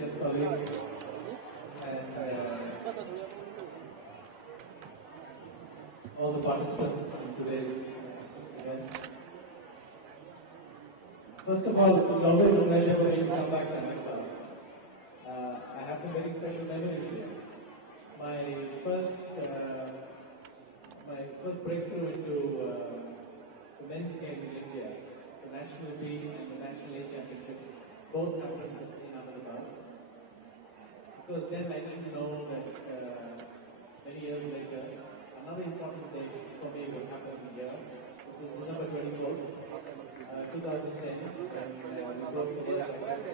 Just colleagues and all the participants in today's event. First of all, it's always a pleasure for me to come back to Ahmedabad. I have some very special memories here. My first breakthrough into the men's game in India, the National B and the National A championships, both happened in Ahmedabad. Because then I didn't know that many years later, another important day for me will happen here. This is November 24th, 2010, and we broke the world record.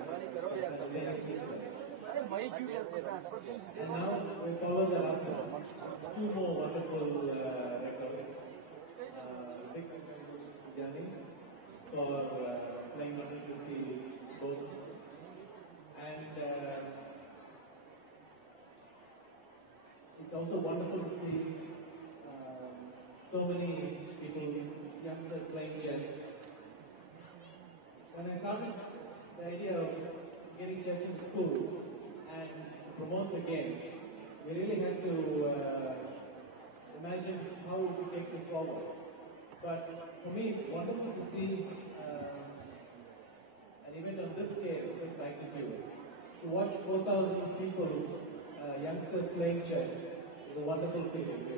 And now we follow that up with two more wonderful records. Big journey for playing 150 both. And it's also wonderful to see so many people, youngsters playing chess. When I started the idea of getting chess in schools and promote the game, we really had to imagine how we could take this forward. But for me, it's wonderful to see an event on this scale, this magnitude. To watch 4,000 people, youngsters playing chess, is a wonderful feeling.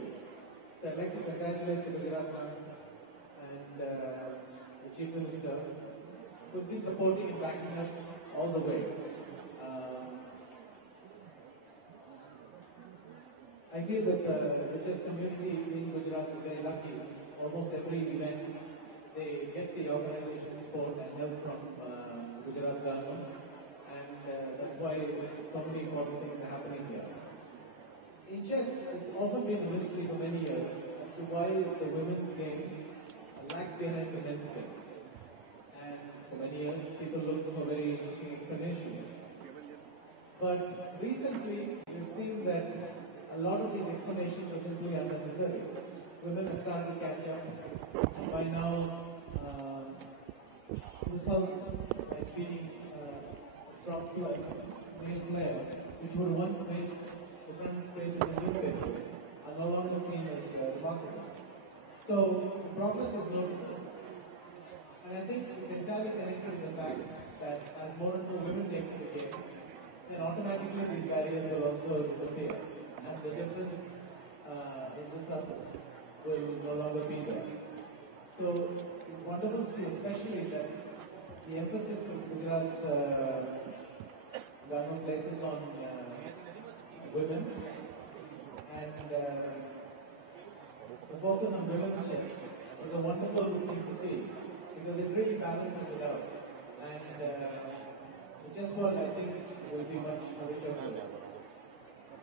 So I'd like to congratulate the Gujarat and the Chief Minister, who's been supporting and backing us all the way. I feel that the chess community in Gujarat is very lucky. Almost every event, they get the organization support and help from Gujarat government, and that's why so many important things are happening here. In chess, it's often been a mystery for many years as to why the women's game lagged behind the men's game. And for many years, people looked for very interesting explanations. But recently, we've seen that a lot of these explanations are simply unnecessary. Women have started to catch up. By now, results like beating strong male player, which would once make the front pages in newspapers, are no longer seen as remarkable. So, progress is notable. And I think it's entirely connected to the fact that as more and more women take to the game, then automatically these barriers will also disappear. And the difference in results will no longer be there. So it's wonderful to see, especially that the emphasis that Gujarat government places on women and the focus on women's chess is a wonderful thing to see, because it really balances it out. And the chess world, I think, will be much richer.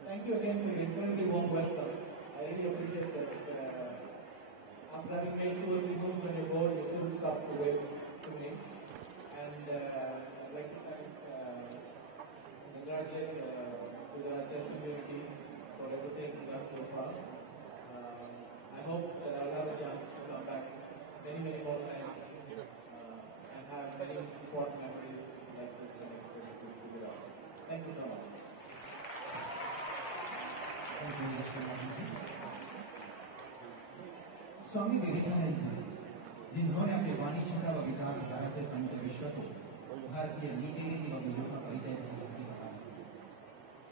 Thank you again for your incredibly warm welcome. I really appreciate that. After having made 2 or 3 moves on your board, you still stopped to wave to me. And I'd like to congratulate the chess community for everything done so far. I hope that I'll have a chance to come back many, many more times and have many important memories like this connected to Gujarat. Thank you so much. Thank you, Mr. Swami Vivekananda ji, जिन्होंने अपने वाणी क्षमता व विचार धारा से समग्र विश्व को भारतीय नीति व मूल्यों का परिचय देने की बताया।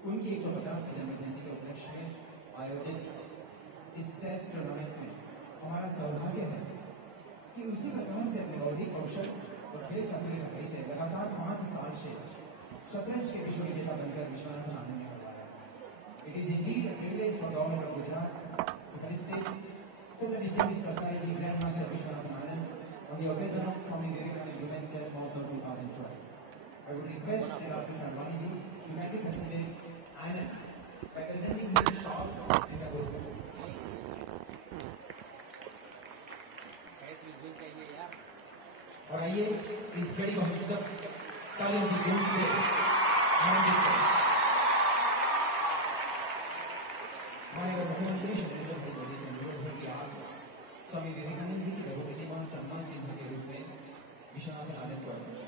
उनकी 150वें जन्म जयंती के उपलक्ष्य में आयोजित इस टेस्ट टूर्नामेंट में हमारा सौभाग्य है कि उसी प्रकार से अपने बौद्धिक कौशल और खेल चातुर्य का परिचय लगातार 5 साल से शतरंज के विश्व विजेता बनकर विश्वनाथन आनंद ने करवाया। It is indeed a privilege for Government of Gujarat to participate such a distinguished personality, Grandmaster Vishwanathan Anand, on the occasion of Swami Vivekananda Women's Chess Masters 2012. I would request Radhakrishna Advani ji to kindly consider Anand by presenting his short and a vocal. और आइए इस घड़ी को हम सब तालियों की गूंज से आनंदित करें। माननीय मुख्यमंत्री श्री नरेंद्र भाई मोदी से अनुरोध है कि आप स्वामी विवेकानंद जी की लघु प्रतिमा सम्मान चिन्ह के रूप में विश्वनाथ आनंद को अर्पण करें।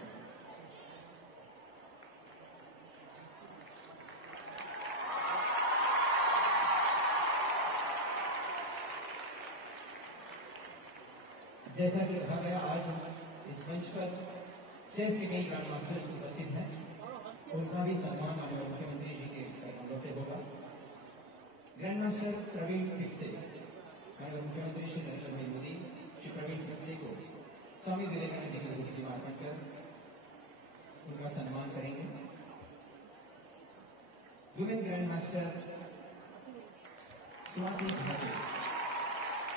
जैसा कि कहा गया, आज इस मंच पर 6 से कई ग्रैंड मास्टर्स उपस्थित हैं, उनका भी सम्मान माननीय मुख्यमंत्री जी के अंदर से होगा। ग्रैंड मास्टर प्रवीण फिक्से, माननीय मुख्यमंत्री श्री नरेंद्र भाई मोदी श्री प्रवीण फिक्से को स्वामी विवेकानंद जी की लघु प्रतिमा अर्पण कर उनका सम्मान करेंगे। वुमेन ग्रैंड मास्टर स्वाति भाटे,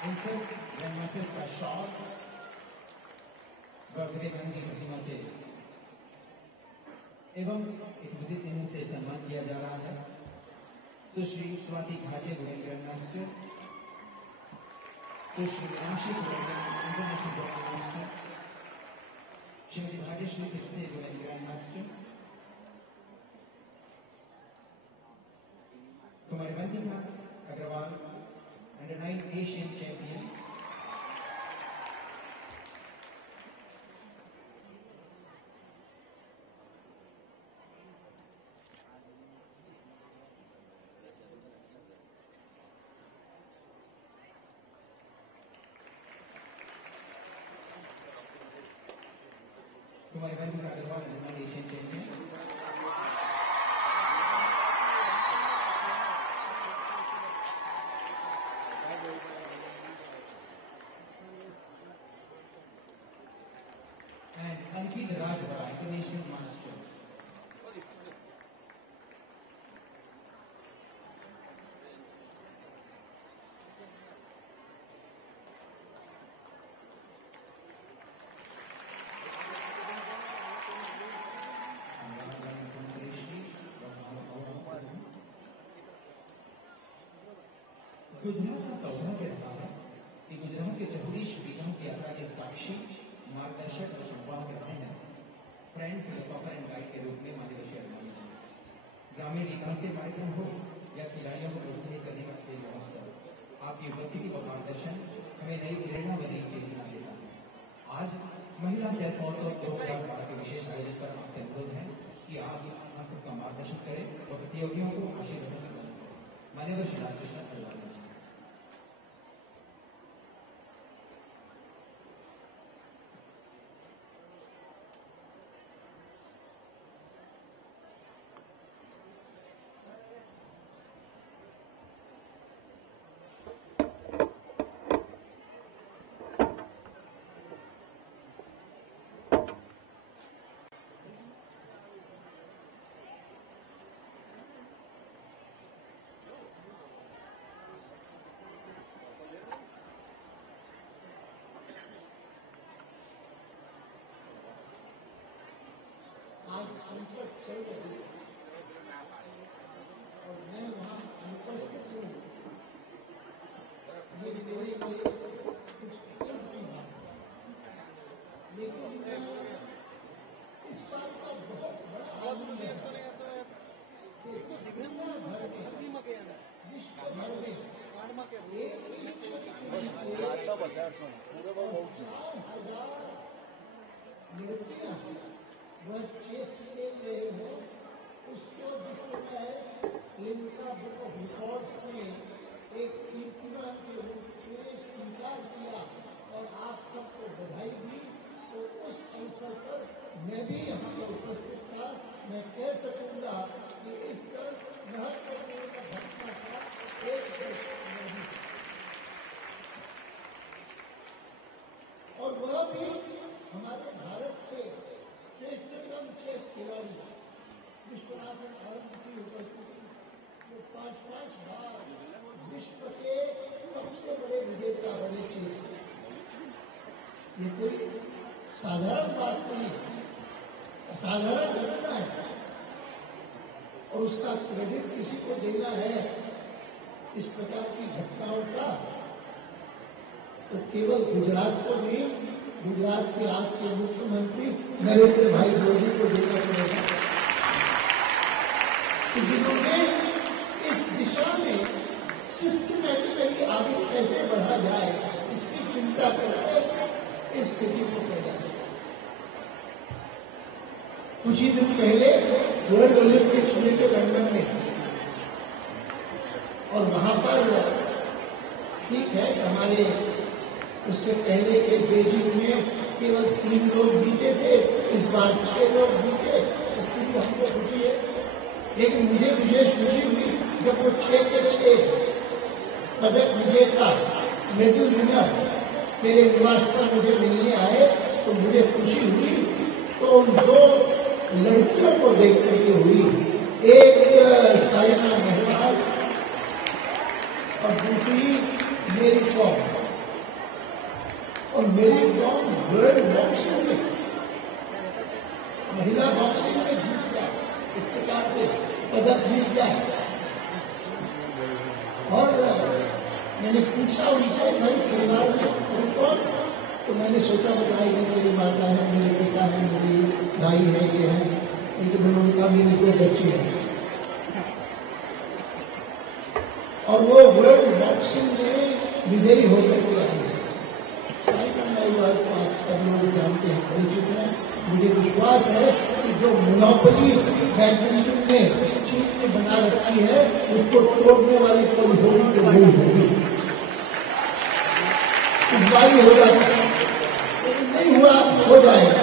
इन सब ग्रैंड मास्टर्स का शॉट विवेकानंद जी प्रतिमा से एवं एक विजिट इन्हें से सम्मान किया जा रहा है। Sushri Swati Ghate women grand master, Sushri Meenakshi Suvarnan international grand master, Shrimati Bhagyashree फिक्से women grand master, Kumari Vandika Agrawal under nine Asian champion, Kumari Vandika Agrawal under nine Asian champion, and Ankit Rajbara, international master. Gujarat का सौभाग्य रहा है कि गुजरात के चहुरीश विकास यात्रा के साक्षी, मार्गदर्शक और संवाहक रहे हैं फ्रेंड, फिलोसोफर एंड गाइड के रूप में माननीय श्री अडवाणी जी। ग्रामीण विकास के कार्यक्रम हो या खिलाड़ियों को प्रोत्साहित करने का खेल महोत्सव, आपकी उपस्थिति और मार्गदर्शन हमें नई प्रेरणा व नई चेतना देता है। आज महिला चेस महोत्सव 2012 के विशेष आयोजन पर आपसे अनुरोध है कि आप सबका मार्गदर्शन करें और प्रतियोगियों को आशीर्वाद प्रदान करें। माननीय श्री रामकृष्ण अडवाणी जी। आज संसद चल रही है और मैं वहाँ अनुपस्थित हूँ, ये मेरे लिए कुछ गलत की बात है, लेकिन इस बात का बहुत बड़ा आनंद है कि दुनिया भर में, विश्व भर में एक ही छत के नीचे 4,000 लड़कियां वह चेस खेल रहे हो, उसको जिस समय लिम्का बुक ऑफ रिकॉर्ड्स में एक कीर्तिमान के रूप में स्वीकार किया और आप सबको बधाई दी, तो उस अवसर पर मैं भी यहाँ पर उपस्थित था। मैं कह सकूंगा कि इस महत्वपूर्ण घटना का एक दशक नहीं, और वह भी हमारे भारत के श्रेष्ठतम चेस खिलाड़ी विश्वनाथन आनंद की उपस्थिति, जो 5-5 बार विश्व के सबसे बड़े विजेता बने चेस। ये कोई साधारण बात नहीं, असाधारण घटना है और उसका क्रेडिट किसी को देना है इस प्रकार की घटनाओं का, तो केवल गुजरात को नहीं, गुजरात के आज के मुख्यमंत्री नरेंद्र भाई मोदी को देना पड़ेगा। कि जिन्होंने इस दिशा में सिस्टमैटिकली आगे कैसे बढ़ा जाए इसकी चिंता करके इस स्थिति को पैदा किया। कुछ ही दिन पहले वर्ल्ड ओलंपिक्स हुए थे लंदन में, और वहां पर ठीक है हमारे उससे पहले के बेजिंग में केवल 3 लोग जीते थे, इस बार 6 लोग जीते, इसकी भी हमको खुशी है। लेकिन मुझे विशेष खुशी हुई जब वो 6 के 6 पदक विजेता मेडल विनर्स मेरे निवास पर मुझे मिलने आए तो मुझे खुशी हुई। तो उन 2 लड़कियों को देख करके हुई, एक साइना नेहवाल और दूसरी मेरी कॉम। और मेरी कॉम वर्ल्ड बॉक्सिंग में, महिला बॉक्सिंग में जीत गया, इस प्रकार से पदक जीत गया। और मैंने पूछा उनसे भाई परिवार में कौन, तो मैंने सोचा बताई मेरी माता है, मेरे पिता है, मेरी भाई है, ये है। लेकिन उन्होंने कहा मेरी 2 बच्ची है। और वो वर्ल्ड बॉक्सिंग में विजयी होकर के आई। साइना नेहवाल को आप सब लोग जानते हैं, परिचित हैं। मुझे विश्वास है कि जो मोनोपोली बैडमिंटन में चीन ने बना रखी है उसको तोड़ने वाली कोई होगी तो वही होगी। इस बार ही हो जाता है, लेकिन नहीं हुआ हो जाएगा।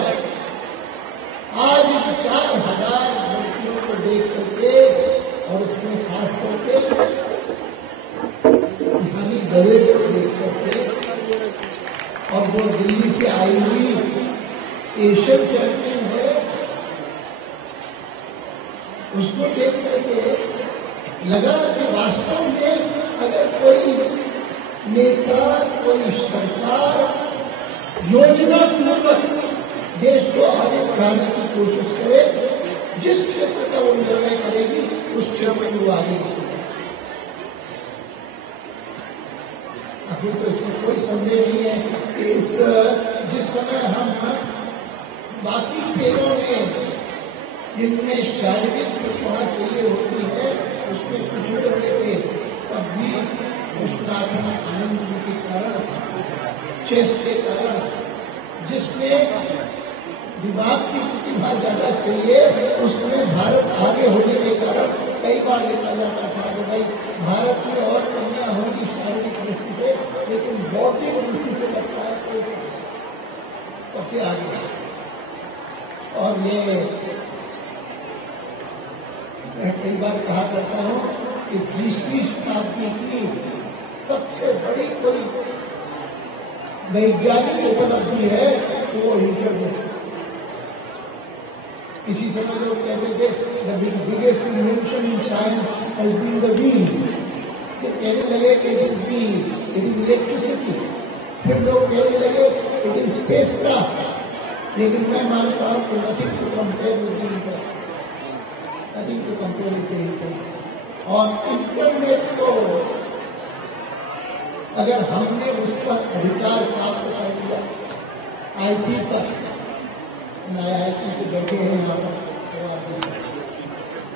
आज 4000 लड़कियों को देख करके और उसमें खास करके बिहारी दवे को देख करके, और वो दिल्ली से आई हुई एशियन चैंपियन है, उसको देख करके लगा कि वास्तव में अगर कोई नेता, कोई सरकार योजनापूर्वक देश को आगे बढ़ाने की कोशिश करे, जिस क्षेत्र का वो निर्णय करेगी उस क्षेत्र में वो आगे बढ़ेगी। अभी तो इसमें कोई संदेह नहीं है कि जिस समय हम बाकी खेलों में जिनमें शारीरिक प्रतिभा चाहिए होती है उसमें पिछड़े हुए थे, तब भी उत्तराखंड आनंद जी के कारण, चेस के कारण, जिसमें दिमाग की प्रतिभा ज्यादा चाहिए उसमें भारत आगे होने के कारण कई बार लिखा जाता था कि भाई भारत में और कमियां होंगी शारीरिक दृष्टि से, लेकिन बौद्धिक दृष्टि से लगता है तो सबसे आगे है। और ये मैं कई बार कहा करता हूं कि 20वीं शताब्दी की सबसे बड़ी कोई वैज्ञानिक उपलब्धि है तो वो इंटरनेट। इसी समय लोग कहते थे the biggest invention in science has been the wheel, कहने लगे कि इट इज इलेक्ट्रिसिटी, फिर लोग कहने लगे इट इज स्पेस क्राफ्ट। लेकिन मैं मानता हूं कि nothing to compare with internet, nothing to compare with internet. और इंटरनेट को अगर हमने उस पर अधिकार प्राप्त कर लिया, IT पर IIT के बैठे हैं यहाँ पर,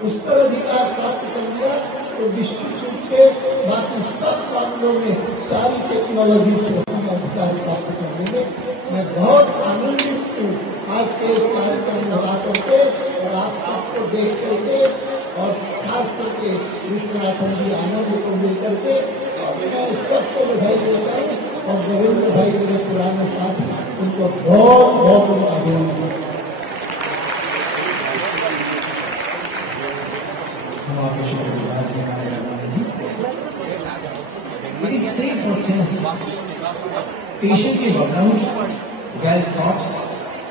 उस पर अधिकार प्राप्त कर लिया तो निश्चित रूप से बाकी सब मामलों में सारी टेक्नोलॉजी को हम अधिकार प्राप्त कर लेंगे। मैं बहुत आनंदित हूँ आज के इस कार्यक्रम में आकर के और आप सबको देख करके, और खास करके विश्वनाथन जी आनंद को मिल करके। मैं सबको बधाई देता हूँ, और नरेंद्र भाई मेरे पुराने साथी, उनको बहुत बहुत अभिनंदन। It is safe for chess. Patiently worked out, well thought,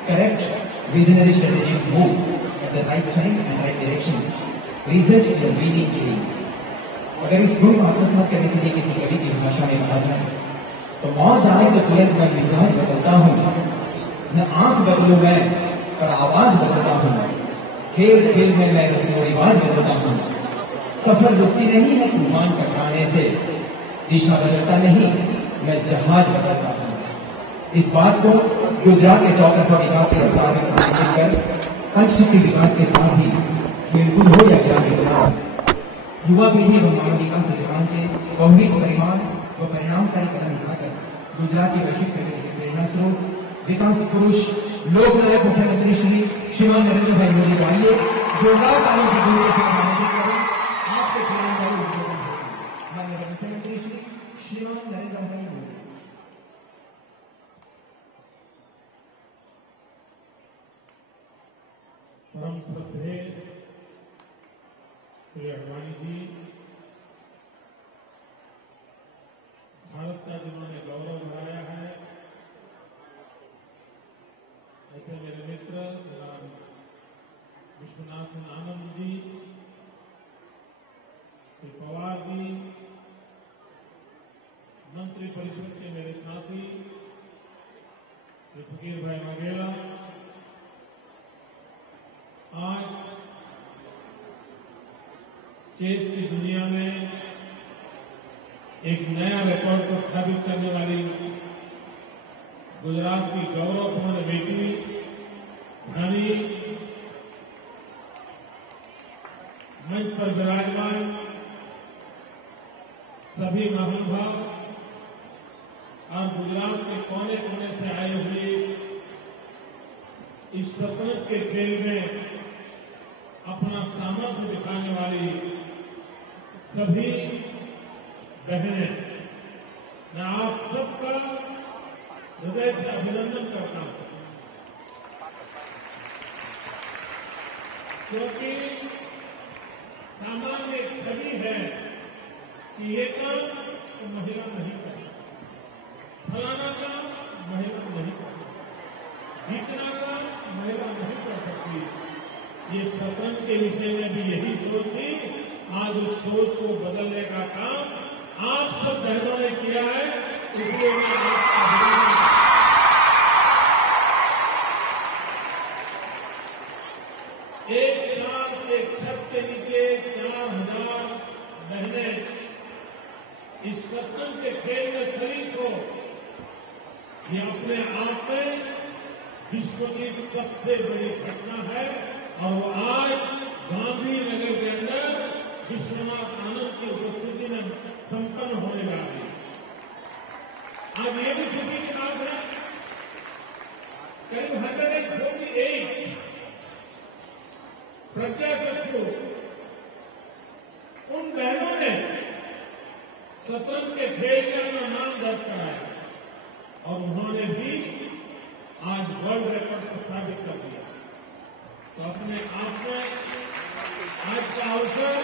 correct, visionary strategic move at the right time and right directions result in the winning game. अगर इस गुण को अकस्मात करने के लिए किसी कवि की भाषा में कहा जाए तो मौज आए तो तुरंत मैं मिजाज बदलता हूँ, न आंख बदलूं मैं पर आवाज बदलता हूँ, खेल खेल में मैं रस्म रिवाज बदलता हूँ, सफर रुकती नहीं है तूफान टकराने से, दिशा बदलता नहीं मैं जहाज बदलता हूँ। इस बात को गुजरात के चौतरफा विकास की रफ्तार में प्रमाणित कर पंचशक्ति विकास के साथ ही खेलकूद हो या ज्ञान विज्ञान, युवा पीढ़ी व मानव विकास सूचकांक के बहुविध परिमाण व परिणामकारी कदम उठाकर गुजरात की वैश्विक प्रगति के प्रेरणा स्रोत विकास पुरुष लोकनायक मुख्यमंत्री श्रीमान नरेंद्र भाई मोदी को आइए जोरदार तालियों की गूंज के साथ आमंत्रित करें। आपके कल्याणकारी उद्योगों को माननीय मुख्यमंत्री श्रीमान नरेंद्र भाई मोदी। परम श्रद्धेय श्री अडवाणी जी, भारत का जिन्होंने गौरव बढ़ाया है, ऐसे मेरे मित्र विश्वनाथ आनंद जी, श्री पवार जी, मंत्री परिषद के मेरे साथी श्री फकीर भाई वाघेला, आज चेस की दुनिया में एक नया रिकॉर्ड को स्थापित करने वाली गुजरात की गौरवपूर्ण बेटी धनी मंच पर विराजमान सभी महानुभाव और गुजरात के कोने कोने से आए हुए इस शतरंज के खेल में अपना सामर्थ्य दिखाने वाली सभी बहनें, मैं आप सबका हृदय से अभिनंदन करता हूं, क्योंकि सामान्य छवि है कि ये काम तो महिला नहीं कर सकती, फलाना काम महिला नहीं कर सकती, जीतना काम महिला नहीं कर सकती। ये शतरंज के विषय में भी यही सोच थी। आज उस सोच को बदलने का काम आप सब बहनों ने किया है, इसलिए मैं आपका एक साथ एक छत के नीचे 4000 बहनें इस शतरंज के खेल में शरीक हो, ये अपने आप में विश्व की सबसे बड़ी घटना है। और वो आज गांधीनगर के अंदर विश्वनाथ आनंद की उपस्थिति में संपन्न होने जा रही है। आज ये भी खुशी की बात है, करीब 148 प्रज्ञाचक्षु उन बहनों ने शतरंज के खेल में अपना नाम दर्ज कराया और उन्होंने भी आज वर्ल्ड रिकॉर्ड को स्थापित कर दिया। तो अपने आप में आज का अवसर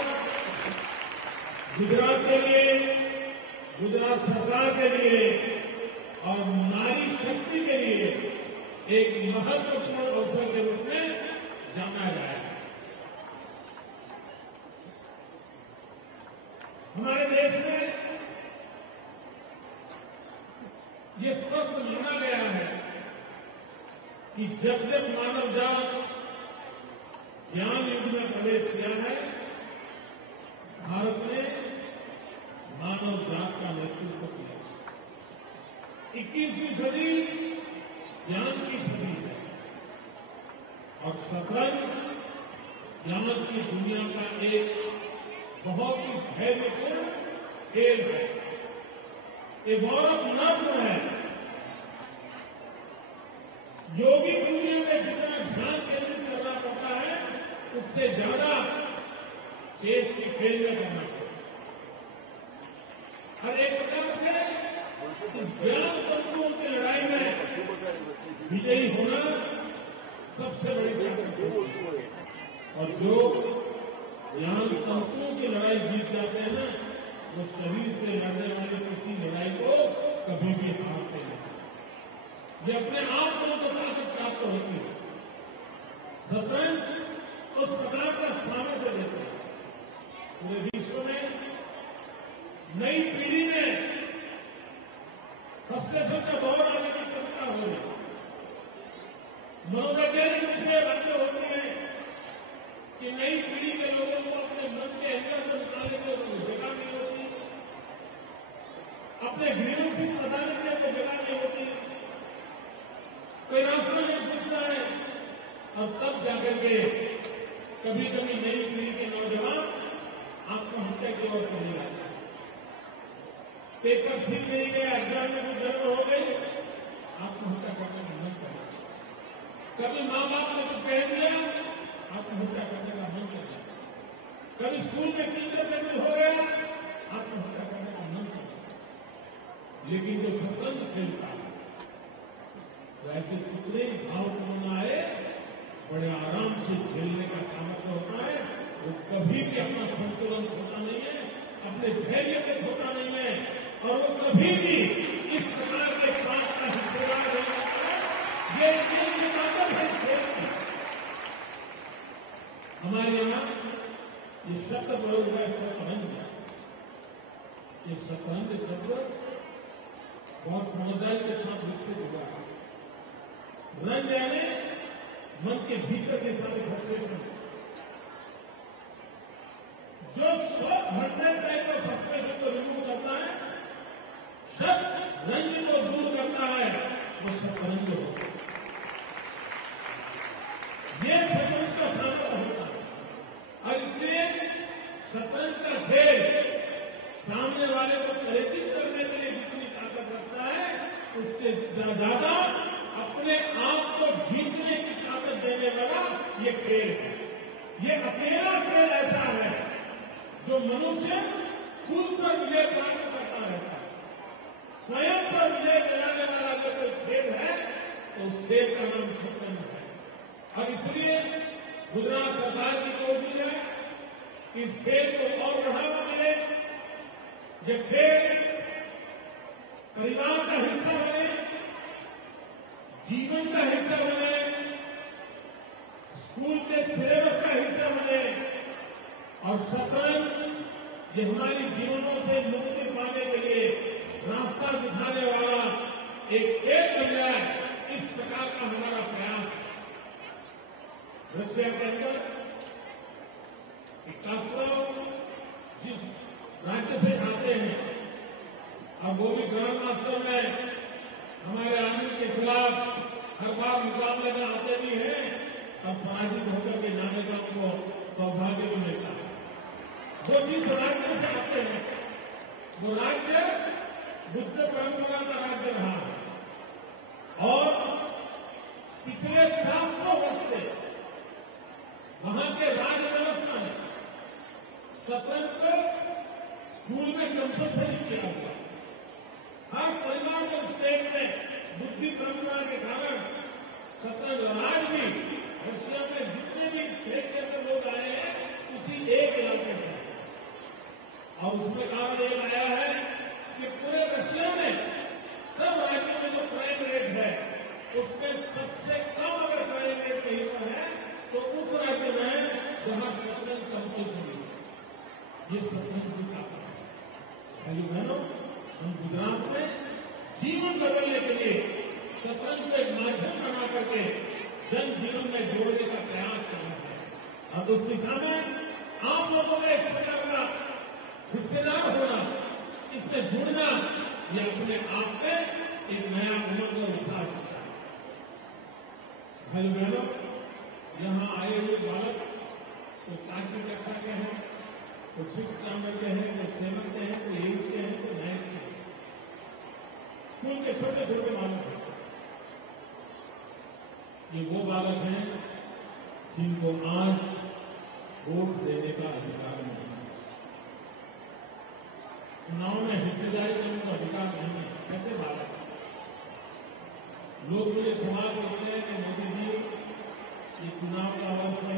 गुजरात के लिए, गुजरात सरकार के लिए और नारी शक्ति के लिए एक महत्वपूर्ण अवसर के रूप में जाना जाए। हमारे देश में ये स्पष्ट माना गया है कि जब जब मानव जात ज्ञान युग में प्रवेश किया है, भारत ने मानव जात का नेतृत्व किया। 21वीं सदी ज्ञान की सदी है और शतरंज ज्ञान की दुनिया का एक बहुत ही धैर्यपूर्ण खेल है। ये बहुत महत्व है। योगिक दुनिया में जितना ध्यान केंद्रित करना पड़ता है, उससे ज्यादा चेस के खेल में करना पड़ता है। हर एक प्रकार से इस ज्ञान तत्वों की लड़ाई में विजयी होना सबसे बड़ी ताकत है। और जो ज्ञान तत्वों की लड़ाई जीत जाते हैं ना, वो शरीर से लड़ने वाली किसी लड़ाई को कभी भी हारते नहीं। ये अपने आप को तो ताकत प्राप्त होती है। शतरंज उस प्रकार का सामर्थ्य देते हैं। पूरे विश्व में नई पीढ़ी में फ्रस्ट्रेशन का दौर आने की क्षमता हो रही है। मनोवैज्ञानिक रूप से बातें होती है कि नई पीढ़ी के लोगों को अपने मन के अंदर से निकालने के लिए जगह नहीं होती, अपने ग्रीवेंसेस बताने के लिए जगह नहीं होती, कोई रास्ता नहीं पूछता है। और तब जाकर के कभी कभी नई पीढ़ी के नौजवान आत्महत्या की ओर चले जाते हैं। पेपर ठीक नहीं गया, एग्जाम में कुछ गड़बड़ हो गई, आत्महत्या करने का मन कर जाता। कभी माँ बाप ने कुछ कह दिया, आत्महत्या करने का मन कर जाता। कभी स्कूल में टीचर से कुछ हो गया, आत्महत्या करने का मन कर जाता। लेकिन जो शतरंज खेलता है वैसे कितने भावपूर्ण आए, बड़े आराम से खेलने का सामर्थ्य होता है। वो कभी भी अपना संतुलन खोता नहीं है, अपने धैर्य को खोता नहीं है, और वो कभी भी इस प्रकार के काम का हिस्सेदार नहीं होता है। ये ताकत है खेल की। हमारे यहाँ ये शब्द प्रयोग है शतरंज। ये शतरंज शब्द बहुत समझदारी के साथ विकसित हुआ है। रंग यानी मन के भीतर के सारे फ्रस्ट्रेशन, जो 100 टाइप का फ्रस्ट्रेशन को रिमूव करता है, शतरंज को दूर करता है, वो शतरंज होता है। ये शतरंज का सामर्थ्य होता है। और इसलिए शतरंज का खेल सामने वाले को पराजित करने के लिए जितनी ताकत रखता है, उससे ज्यादा अपने आप को जीतने की ताकत देने वाला ये खेल है। ये अकेला खेल ऐसा है जो मनुष्य खुद पर विजय प्राप्त करता रहता है। स्वयं पर विजय दिलाने वाला अगर कोई खेल है तो उस खेल का नाम शतरंज है। और इसलिए गुजरात सरकार की कोशिश है कि इस खेल को और बढ़ावा मिले, ये खेल परिवार का हिस्सा बने, जीवन का हिस्सा बने, स्कूल के सिलेबस का हिस्सा बने, और शतरंज ये हमारी जीवनों से मुक्ति पाने के लिए रास्ता दिखाने वाला एक खेल बन जाए, इस प्रकार का हमारा प्रयास है। रशिया के अंदर कास्ट्रो जिस राज्य से आते हैं, और वो भी ग्रांड मास्टर में हमारे आर्मी के खिलाफ हर बार मुकाबले में आते भी हैं, और पराजित होकर के जाने का उनको सौभाग्य भी मिलता है। वो जिस राज्य से आते हैं वो राज्य बुद्ध परंपरा का राज्य रहा है, और पिछले 700 वर्ष से वहां के राज व्यवस्था ने शतरंज को स्कूल में कंपल्सरी किया हुआ। हर परिवार के स्टेट में बुद्धि परंपरा के कारण शतरंज आज भी रशिया में जितने भी स्टेट के अंदर लोग आए हैं उसी एक इलाके से, और उसमें कारण ये आया है कि पूरे रशिया में सब राज्यों में जो क्राइम रेट है उसमें सबसे कम अगर क्राइम रेट कहीं पर है तो उस राज्य में जहां शतरंज कंपल्सरी है। ये शतरंज की ताकत है। खाली बहनों, हम गुजरात में जीवन बदलने के लिए शतरंज को एक माध्यम बना करके जन जीवन में जोड़ने का प्रयास कर रहे हैं। अब उस दिशा में आप लोगों ने एक प्रकार का हिस्सेदार होना, इसमें जुड़ना, ये अपने आप में एक नया उमंग और उत्साह देता है। भाई बहनों, यहाँ आए हुए बालक तो 5वीं कक्षा के हैं, तो 6th स्टैंडर्ड के हैं, तो 7th के हैं, तो 8th के हैं, तो 9th के हैं। स्कूल के छोटे छोटे बालक हैं। ये वो बालक हैं जिनको आज वोट देने का अधिकार नहीं है, चुनाव में हिस्सेदारी करने का अधिकार नहीं है। ऐसे बालक लोग मुझे सवाल करते हैं कि मोदी जी ये चुनाव का वर्ष है,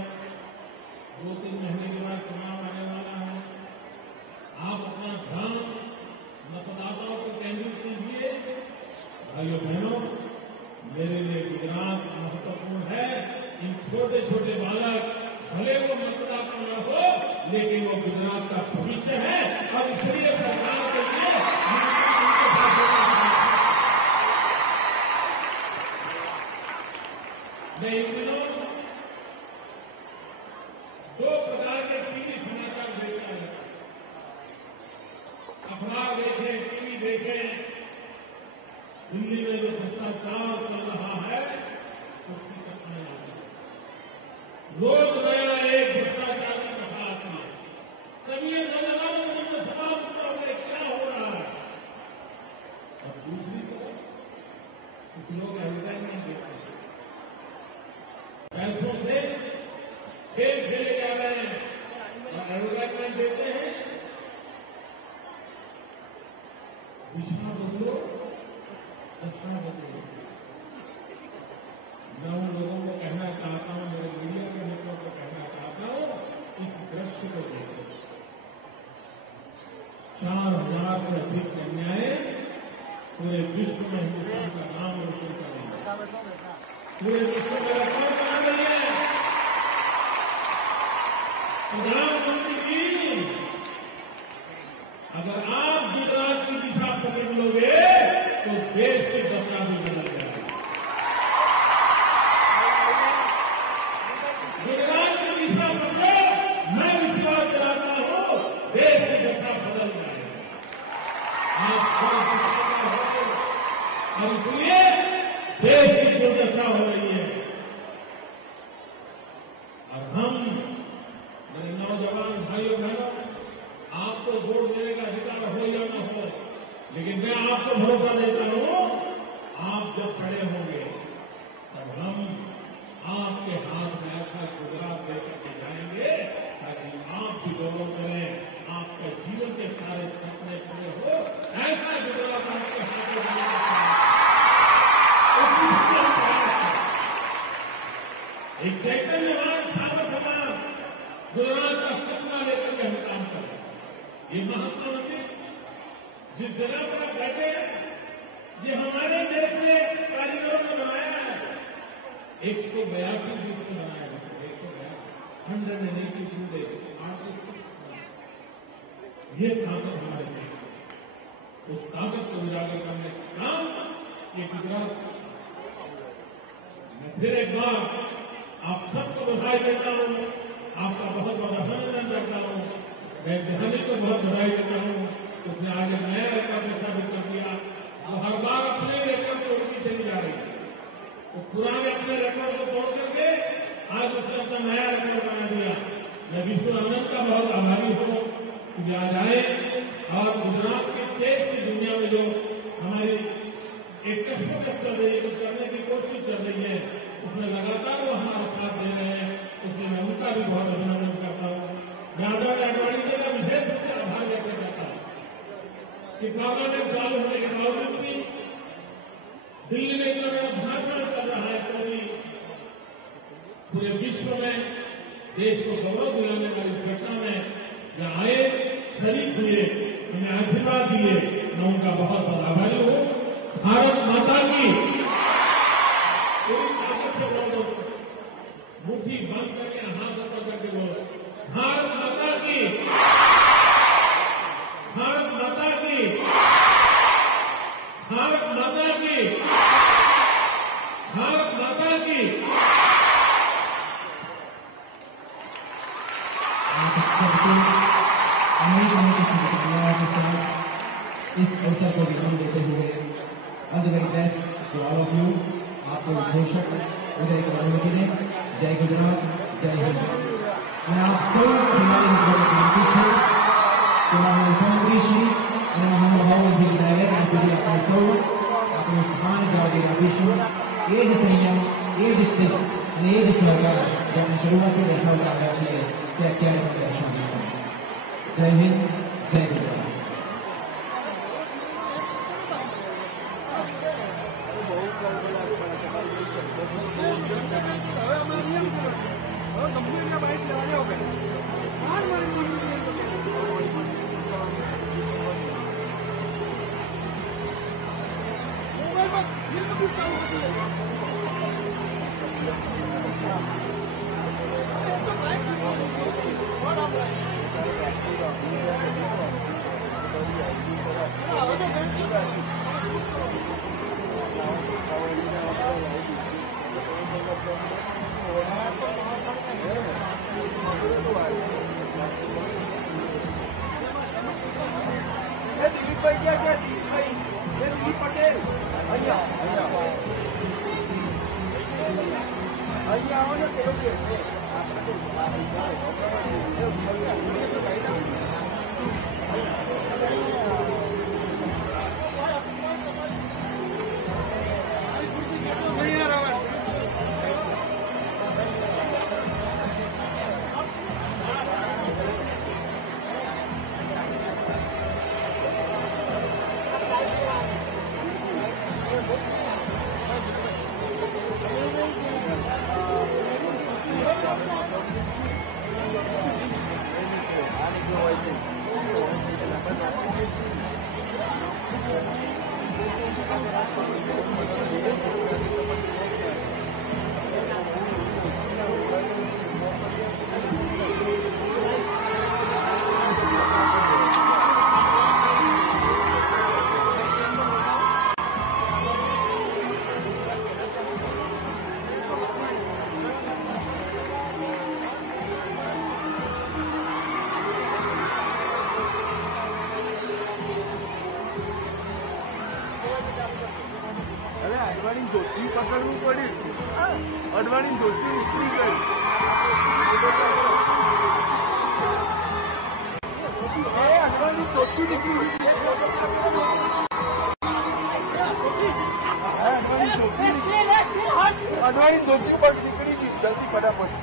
2-3 महीने के बाद चुनाव आने वाला है, आप अपना ध्यान मतदाताओं पर केंद्रित कीजिए। भाइयों बहनों, मेरे लिए गुजरात महत्वपूर्ण है। इन छोटे छोटे बालक भले वो मतदाता न हो, लेकिन वो गुजरात का भविष्य है, और इसलिए सरकार के लिए मैं इन दिनों 2 प्रकार के टीवी समाचार देखता रहता हूं। अखबार देखें, टीवी देखें, दिल्ली में जो भ्रष्टाचार चल रहा है उसकी कथाएं आती हैं। रोज नया एक कुछ लोग एडवर्टाइजमेंट देते हैं, पैसों से खेल खेले जा रहे हैं और एडवर्टाइजमेंट देते हैं। दिशा बदलो, दशा बदलो। मैं उन लोगों को कहना चाहता हूं, मेरे मीडिया के मित्रों को कहना चाहता हूं, इस दृश्य को देखो। 4,000 से अधिक कन्याएं पूरे विश्व में हिंदुस्तान का नाम रोशन कर रही है, पूरे विश्व में रिकॉर्ड बना रही है। प्रधानमंत्री जी, अगर आप गुजरात की दिशा पकड़ लोगे तो देश की दशा भी बदल जाएगी। गुजरात की दिशा पकड़ो, मैं विश्वास दिलाता हूं देश की दशा बदल जाएगी। और इसलिए देश की दुर्दशा हो रही है। और हम, मेरे नौजवान भाइयों बहनों, आपको वोट देने का अधिकार हो या ना हो, लेकिन मैं आपको भरोसा देता हूं, आप जब खड़े होंगे तब हम आपके हाथ में ऐसा गुजरात देकर के जाएंगे ताकि आप भी गौरव करें, आपके जीवन के सारे सपने पूरे हो। ऐसा गुजरात आपके हाथ में एक चैतन्यवान सावर समाज गुजरात का सपना लेकर के हम काम कर रहे हैं। ये महात्मा मंदिर जिस जगह पर आप बैठे हैं, ये हमारे देश में कारीगरों ने बनाया है। 182 जिसने बनाया है, 182 days, ये ताकत हमारे देश, उस ताकत को उजागर करने का काम ये गुजरात। मैं फिर एक बार आप सबको बधाई देता हूं, आपका बहुत बहुत अभिनंदन करता हूं। मैं बिहारी को बहुत बधाई देता हूं, उसने आज एक नया रिकॉर्ड स्थापित कर दिया। वो हर बार अपने रिकॉर्ड को उड़ती चली जा रही है, वो पुराने अपने रिकॉर्ड को तोड़ करके आज उसने अपना नया रिकॉर्ड बना दिया। मैं विश्व आनंद का बहुत आभारी हूं कि आज आए और गुजरात के देश की दुनिया में जो हमारी एक कश्मकश चल रही है, कुछ करने की कोशिश चल रही है, उसमें लगातार वो हमारा साथ दे रहे हैं, इसलिए मैं उनका भी बहुत अभिनंदन करता हूँ। मैं आदरणीय अडवाणी जी का विशेष रूप से आभार व्यक्त करता हूँ कि पार्लियामेंट चालू होने के बावजूद भी दिल्ली में इतना बड़ा भाषण कर रहा है, तो भी पूरे विश्व में देश को गौरव दिलाने वाली इस घटना में जो आए, शरीक हुए, उन्हें आशीर्वाद दिए, मैं उनका बहुत बहुत आभारी हूँ। भारत माता की पूरी ताकत से बोलो, मुट्ठी बंद करके हाथ ऊपर करके बोलो, भारत माता की, भारत माता की, भारत माता की, भारत माता की। के साथ इस अवसर को विराम देते हुए all the very best to all of you. आपके घोषक मुझे एक अनुमति दें। जय गुजरात, जय हिंद। मैं आप સૌ હિમાલય મિત્રોને વિનંતી છું કે માનનીય મુખ્યમંત્રી શ્રી અને મહાનુભાવોથી વિદાય લે ત્યાં સુધી આપણે સૌ આપણે સભાને જવાબદારી આપીશું। એ જ સંયમ, એ જ શિસ્ત અને એ જ સહકાર જે આપણે શરૂઆતથી દર્શાવતા આવ્યા છીએ તે અત્યારે પણ દર્શાવીશું। જય હિન્દ, જય ગુજરાત। અડવાણી ધોતી પકડવું પડ્યું. અડવાણી ધોતી નીકળી ગઈ. અડવાણી ધોતી નીકળી અડવાણી ધોતી પર નીકળી ગઈ. જલ્દી ફટાફટ.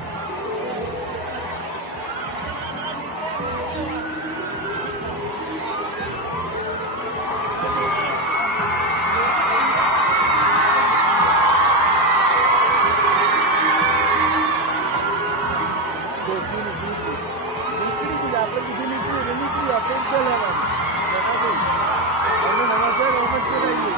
આપણે બીજું નીકળી આપણે ચલાવવાનું અમે નવા રોમન ચલાવીએ.